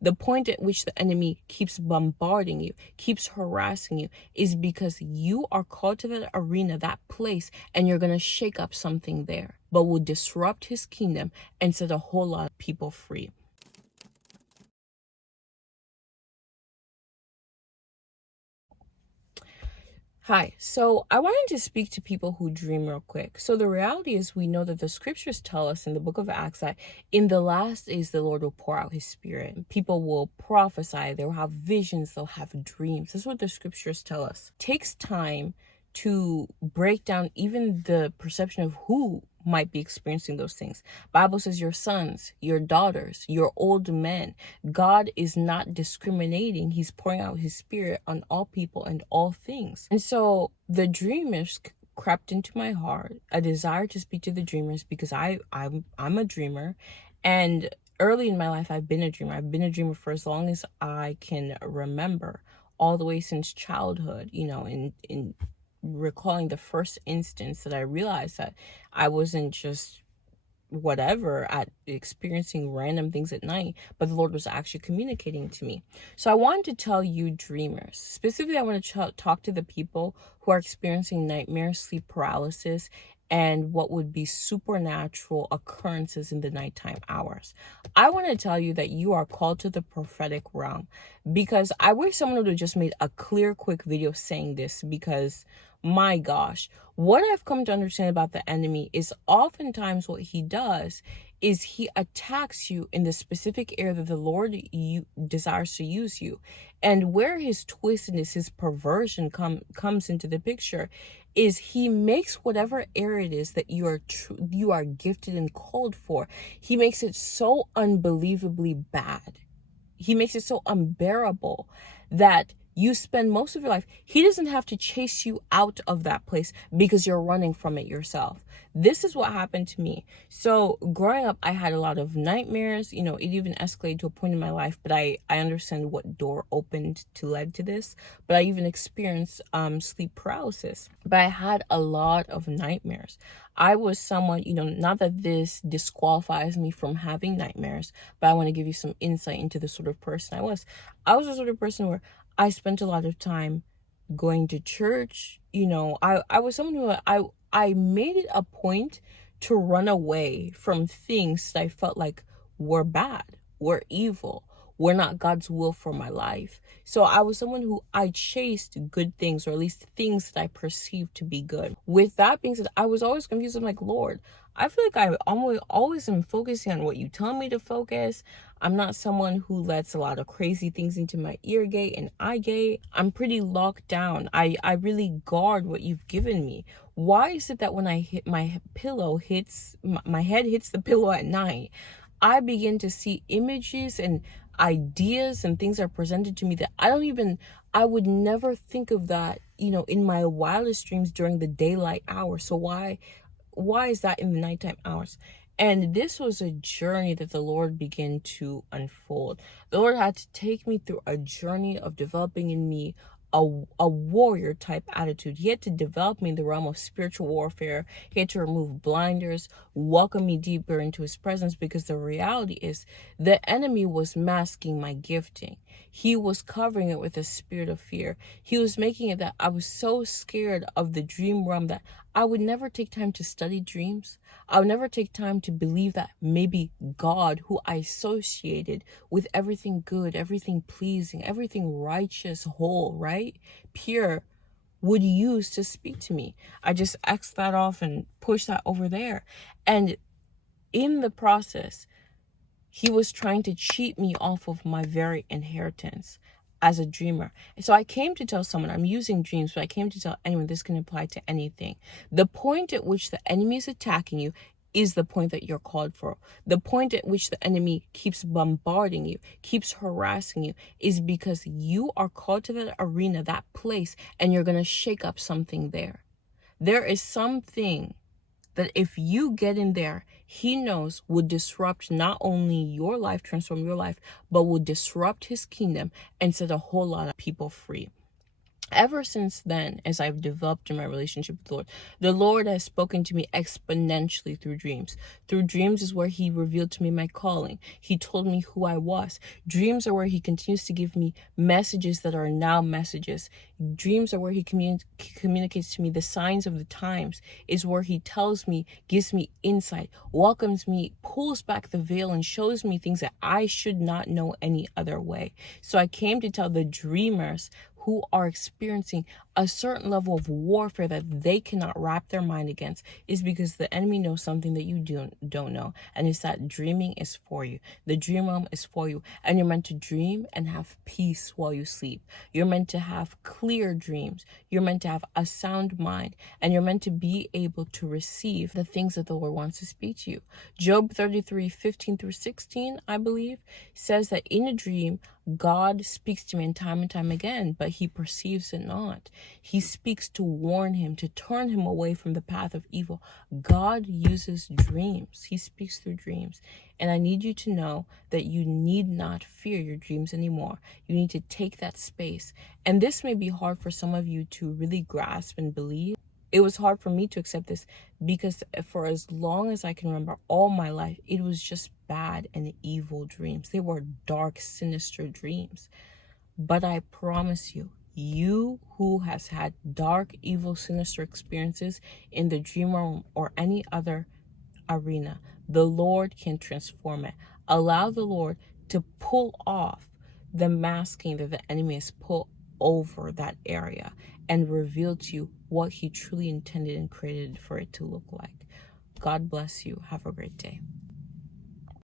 The point at which the enemy keeps bombarding you, keeps harassing you, is because you are called to that arena, that place, and you're going to shake up something there, but will disrupt his kingdom and set a whole lot of people free. Hi, so I wanted to speak to people who dream real quick. So the reality is, we know that the scriptures tell us in the book of Acts that in the last days the Lord will pour out his spirit. People will prophesy, they'll have visions, they'll have dreams. That's what the scriptures tell us. It takes time to break down even the perception of who might be experiencing those things. Bible says your sons, your daughters, your old men. God is not discriminating. He's pouring out his spirit on all people and all things. And so the dreamers crept into my heart, a desire to speak to the dreamers, because I'm a dreamer. And early in my life, I've been a dreamer. I've been a dreamer for as long as I can remember, all the way since childhood, in recalling the first instance that I realized that I wasn't just whatever at experiencing random things at night, but the Lord was actually communicating to me. So I wanted to tell you dreamers, specifically I want to talk to the people who are experiencing nightmares, sleep paralysis, and what would be supernatural occurrences in the nighttime hours. I want to tell you that you are called to the prophetic realm, because I wish someone would have just made a clear, quick video saying this, because my gosh, what I've come to understand about the enemy is oftentimes what he does is he attacks you in the specific area that the Lord desires to use you. And where his twistedness, his perversion comes into the picture is he makes whatever area it is that you are gifted and called for, he makes it so unbelievably bad. He makes it so unbearable that you spend most of your life, he doesn't have to chase you out of that place because you're running from it yourself. This is what happened to me. So growing up, I had a lot of nightmares. It even escalated to a point in my life, but I understand what door opened to lead to this. But I even experienced sleep paralysis. But I had a lot of nightmares. I was someone, not that this disqualifies me from having nightmares, but I want to give you some insight into the sort of person I was. I was the sort of person where I spent a lot of time going to church. I was someone who I made it a point to run away from things that I felt like were bad, were evil, were not God's will for my life. So I was someone who I chased good things, or at least things that I perceived to be good. With that being said, I was always confused. I'm like, Lord, I feel like I always am focusing on what you tell me to focus. I'm not someone who lets a lot of crazy things into my ear gate and eye gate. I'm pretty locked down. I really guard what you've given me. Why is it that when I hit my pillow my head hits the pillow at night, I begin to see images and ideas and things are presented to me that I would never think of that, in my wildest dreams during the daylight hours. So why is that in the nighttime hours? And this was a journey that the Lord began to unfold. The Lord had to take me through a journey of developing in me a warrior type attitude. He had to develop me in the realm of spiritual warfare. He had to remove blinders, welcome me deeper into his presence, because the reality is the enemy was masking my gifting. He was covering it with a spirit of fear. He was making it that I was so scared of the dream realm that I would never take time to study dreams. I would never take time to believe that maybe God, who I associated with everything good, everything pleasing, everything righteous, whole, right, pure, would use to speak to me. I just X that off and push that over there. And in the process, he was trying to cheat me off of my very inheritance as a dreamer. So I came to tell someone, I'm using dreams, but I came to tell anyone, this can apply to anything. The point at which the enemy is attacking you is the point that you're called for. The point at which the enemy keeps bombarding you, keeps harassing you, is because you are called to that arena, that place, and you're going to shake up something there. There is something that if you get in there, he knows would disrupt not only your life, transform your life, but will disrupt his kingdom and set a whole lot of people free. Ever since then, as I've developed in my relationship with the Lord has spoken to me exponentially through dreams. Through dreams is where he revealed to me my calling. He told me who I was. Dreams are where he continues to give me messages that are now messages. Dreams are where he communicates to me the signs of the times, is where he tells me, gives me insight, welcomes me, pulls back the veil, and shows me things that I should not know any other way. So I came to tell the dreamers who are experiencing a certain level of warfare that they cannot wrap their mind against, is because the enemy knows something that you don't know, and it's that dreaming is for you. The dream realm is for you, and you're meant to dream and have peace while you sleep. You're meant to have clear dreams. You're meant to have a sound mind, and you're meant to be able to receive the things that the Lord wants to speak to you. Job 33:15-16, I believe, says that in a dream, God speaks to me in time and time again, but he perceives it not. He speaks to warn him, to turn him away from the path of evil. God uses dreams. He speaks through dreams. And I need you to know that you need not fear your dreams anymore. You need to take that space. And this may be hard for some of you to really grasp and believe. It was hard for me to accept this because for as long as I can remember, all my life, it was just bad and evil dreams. They were dark, sinister dreams. But I promise you, you who has had dark, evil, sinister experiences in the dream realm or any other arena, the Lord can transform it. Allow the Lord to pull off the masking that the enemy has put over that area and reveal to you what he truly intended and created for it to look like. God bless you. Have a great day.